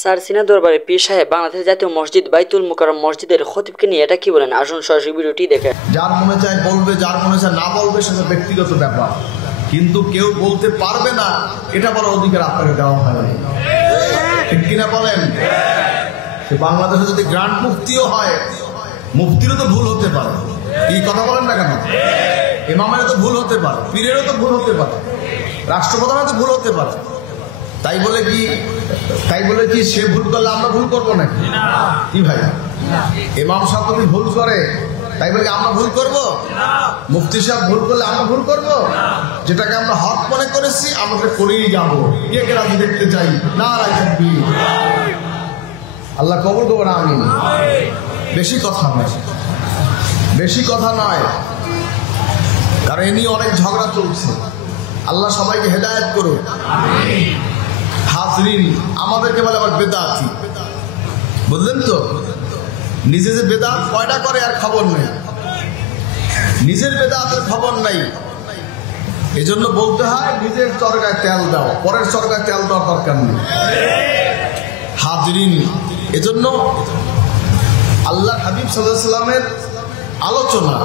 Sir সিনা দরবারে পীর সাহেব বাংলাদেশের জাতীয় মসজিদ বাইতুল মুকাররম মসজিদের খতিবকে নিয়ে এটা কি বলেন, আসুন সরাসরি ভিডিওটি দেখে। যার মনে চায় বলবে, যার মনে চায় না বলবে, সেটা ব্যক্তিগত ব্যাপার, কিন্তু কেউ বলতে পারবে না এটা বলার অধিকার আপনাকে দেওয়া হয়নি, ঠিক কিনা বলেন? বাংলাদেশে যদি গ্রান্ট মুফতিও হয়, মুফতিরও তো ভুল হতে পারে, কি কথা বলেন না কেন? ইমামেরও তো ভুল হতে পারে, পীরেরও তো ভুল হতে পারে, রাষ্ট্রপ্রধানের তো ভুল হতে পারে। তাই বলে কি সে ভুল করলে আমরা ভুল করবো নাকি? কি ভাই, ইমাম সাহেব যদি ভুল করে তাই বলে আমরা ভুল করব? মুফতি সাহেব ভুল করলে আমরা ভুল করব? যেটাকে আমরা হক মনে করেছি আমরা করেই যাবো। কে রাজি দেখতে চাই না? আল্লাহ কবুল করবেন, আমিন। বেশি কথা নয়, কারণ এ নিয়ে অনেক ঝগড়া চলছে। আল্লাহ সবাইকে হেদায়েত করুন। হাজরিন, আমাদেরকে বলে আবার বেদাতি, বুঝলেন তো? নিজে যে বেদাত কয়টা করে আর খবর নেই, নিজের বেদাতের খবর নাই। এজন্য বলতে হয় নিজের চরকায় তেল দাও, পরের চরকায় তেল দেওয়ার দরকার নেই। হাজরিন, এজন্য আল্লাহ হাবিব সাল্লাল্লাহু আলাইহি ওয়াসাল্লামের আলোচনা,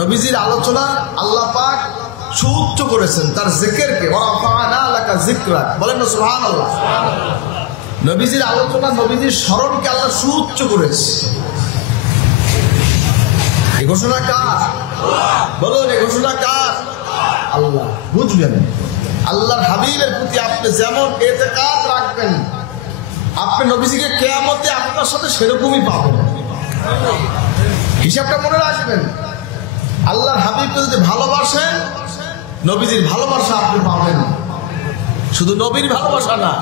নবীজির আলোচনা আল্লাহ পাক সুউচ্চ করেছেন, তার জিকিরকে। ওয়ারাফা'না লাকা যিকরাক, বলেন না সুবহানাল্লাহ। নবীজির আলোচনা, নবীজির স্মরণকে আল্লাহ সুউচ্চ করেছে। এই ঘোষণা কার? বলুন, এই ঘোষণা কার? আল্লাহ। বুঝবেন, আল্লাহর হাবিবের প্রতি আপনি যেমন ইতিকাদ রাখবেন, আপনি নবীজিকে কিয়ামতে আপনার সাথে সেরকমই পাবেন। হিসাবটা মনে রাখবেন। আল্লাহর হাবিবকে যদি ভালোবাসেন, নবীজির ভালোবাসা আপনি পাবেন। শুধু নবীর ভালোবাসা না,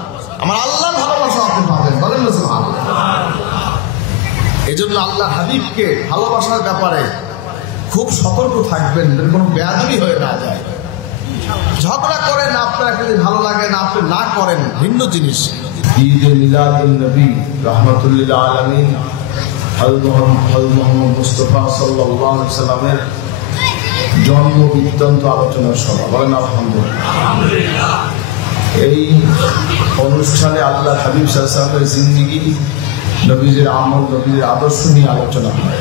আমার আল্লাহর ভালোবাসা আপনি পাবেন। বলেন না সুবহানাল্লাহ। এই জন্য আল্লাহ হাবিবকে ভালোবাসার ব্যাপারে খুব সতর্ক থাকবেন, যেন কোনো বেয়াদবি হয়ে না যায়। ঝগড়া করেন, আপনার যদি ভালো লাগে না, আপনি না করেন, ভিন্ন জিনিস। ঈদ মিলাদুন নবী রাহমাতুল লিল আলামিন হযরত মুহাম্মদ মুস্তাফা সাল্লাল্লাহু আলাইহি ওয়াসাল্লামের জন্ম বৃত্তান্ত আলোচনার সভা। বলেন আলহামদুলিল্লাহ। এই অনুষ্ঠানে আল্লাহ হাবিব সাল্লাল্লাহু আলাইহি ওয়াসাল্লামের জিন্দেগি, নবীজির আমল, নবীজির আদর্শ নিয়ে আলোচনা হয়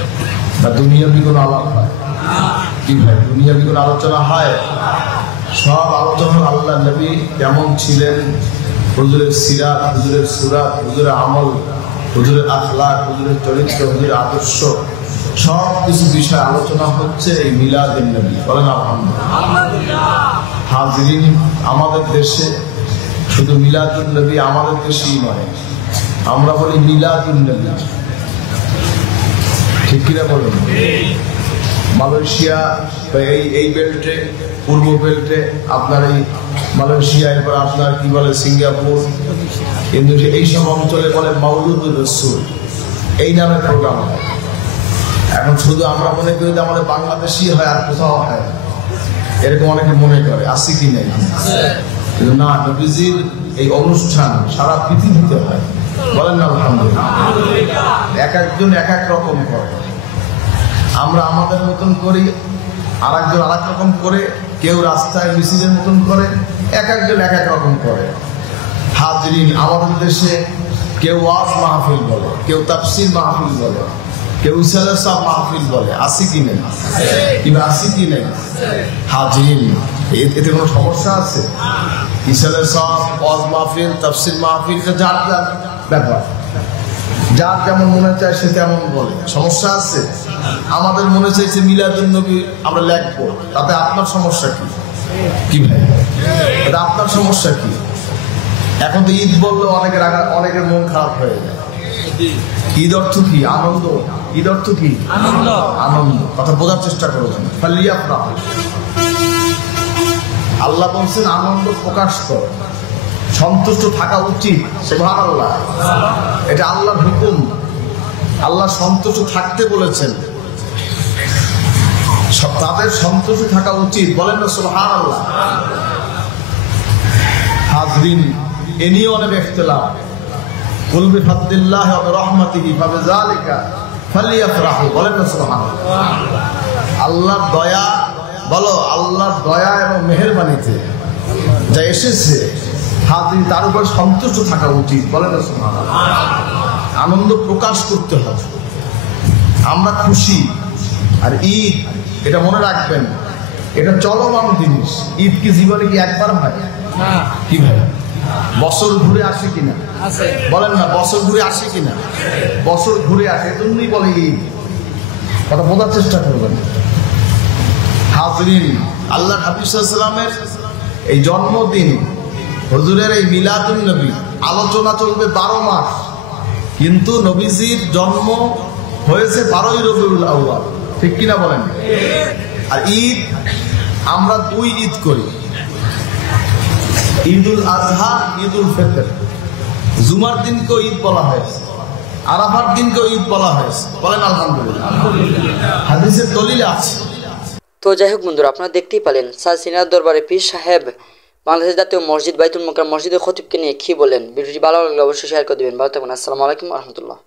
না দুনিয়াবি কোনো আলাপ হয়? কি ভাই, দুনিয়াবি কোনো আলোচনা হয়? সব আলোচনা আল্লাহ নবী কেমন ছিলেন, হুজুরের সিরাত, হুজুরের সুরাত, হুজুরের আমল, হুজুরের আখলাক, হুজুরের চরিত্র, হুজুরের আদর্শ, সব কিছু বিষয় আলোচনা হচ্ছে এই মিলাদুন নবী। বলেন আলহামদুলিল্লাহ। হাজরিন, আমাদের দেশে শুধু মিলাদুন নবী আমাদের দেশেই নয়, আমরা বলি মিলাদুন নবী, ঠিক কিনা বলুন? মালয়েশিয়া বা এই বেল্টে, পূর্ব বেল্টে, আপনার এই মালয়েশিয়া, এরপর আপনার কি বলে সিঙ্গাপুর, ইন্দোনেশিয়া, এইসব অঞ্চলে বলে মাউলুদুর রাসূল, এই নামের প্রোগ্রাম হয়। এখন শুধু আমরা মনে করি যে আমাদের বাংলাদেশই হয় আর কোথাও হয়, এরকম অনেকে মনে করে। আছে কি নেই? কিন্তু না, নবীজির এই অনুষ্ঠান সারা পৃথিবীতে হয়। বলেন না আলহামদুলিল্লাহ। এক একজন এক এক রকম করে, আমরা আমাদের মতন করি, আর একজন আর এক রকম করে, কেউ রাস্তায় মিছিলের মতন করে, এক একজন এক এক রকম করে। হাজরিন, আমাদের দেশে কেউ ওয়াজ মাহফিল বলে, কেউ তাফসীর মাহফিল বলে, কেউ সালাসা মাহফিল বলে। আসি কি নেই? কিংবা আসি কি নেই? হাজরিন, এতে কোনো সমস্যা আছে? ইসালাসা, ওয়াজ মাহফিল, তাফসীর মাহফিল, যার যার ব্যাপার, যার যেমন মনে চায় সে তেমন বলে। সমস্যা আছে? আমাদের মনে চাইছে মিলাদুন নবী আমরা লেখবো, তাতে আপনার সমস্যা কি? কি ভাই, এটা আপনার সমস্যা কি? এখন তো ঈদ বললে অনেকের মন খারাপ হয়ে যায়। ঈদ অর্থ কি? আনন্দ। ঈদ অর্থ কি? আনন্দ। কথা বোঝার চেষ্টা করবেন। আল্লাহ বলছেন আনন্দ প্রকাশ কর, সন্তুষ্ট থাকা উচিত। সুবহানাল্লাহ, এটা আল্লাহর হুকুম। আল্লাহ সন্তুষ্ট থাকতে বলেছেন, তাদের সন্তুষ্ট থাকা উচিত। বলেন না সুবহানাল্লাহ। হাজরিন, এ নিয়ে অনেক ইখতিলাফ। কুল বিফাদলিল্লাহি ওয়া বিরহমাতিহি ফাবিযালিকা ফালিয়াফরাহু। বলেন না সুবহানাল্লাহ। আল্লাহর দয়া, বলো আল্লাহর দয়া এবং মেহেরবানিতে যা এসেছে, হাজির তার উপর সন্তুষ্ট থাকা উচিত, বলেন সুবহানাল্লাহ। আনন্দ প্রকাশ করতে হবে, আমরা খুশি। আর ঈদ এটা মনে রাখবেন, এটা চলমান জিনিস। ঈদ কি জীবনে কি একবার হয়? কি ভাই, বছর ঘুরে আসে কিনা? বলেন না, বছর ঘুরে আসে কিনা? বছর ঘুরে আসে, এজন্যই বলে ঈদ। কথা বোঝার চেষ্টা করবেন। হাজরিন, আল্লাহ হাবিব সাল্লাল্লাহু আলাইহি ওয়াসাল্লামের এই জন্মদিন, হুজুরের এই মিলাদুন নবী আলোচনা চলবে 12 মাস, কিন্তু নবীজির জন্ম হয়েছে 12ই রবিউল আউয়াল, ঠিক কিনা বলেন? আর ঈদ আমরা 2 ঈদ করি, ঈদুল আজহা, ঈদুল ফিতর। জুমার দিনকেও ঈদ বলা হয়েছে, আরাফার দিনকেও ঈদ বলা হয়েছে, বলেন আলহামদুলিল্লাহ। হাদিসের দলিল আছে। তো যাই হোক বন্ধুরা, আপনারা দেখতেই পেলেন স্যার সিনার দরবারে পীর সাহেব বাংলাদেশ জাতীয় মসজিদ বাইতুল মোকাররম মসজিদের খতিবকে নিয়ে কি বলেন। ভিডিওটি ভালো লাগলে অবশ্যই শেয়ার করে দিবেন। ভালো থাকবেন। আসসালামু আলাইকুম ওয়া রাহমাতুল্লাহ।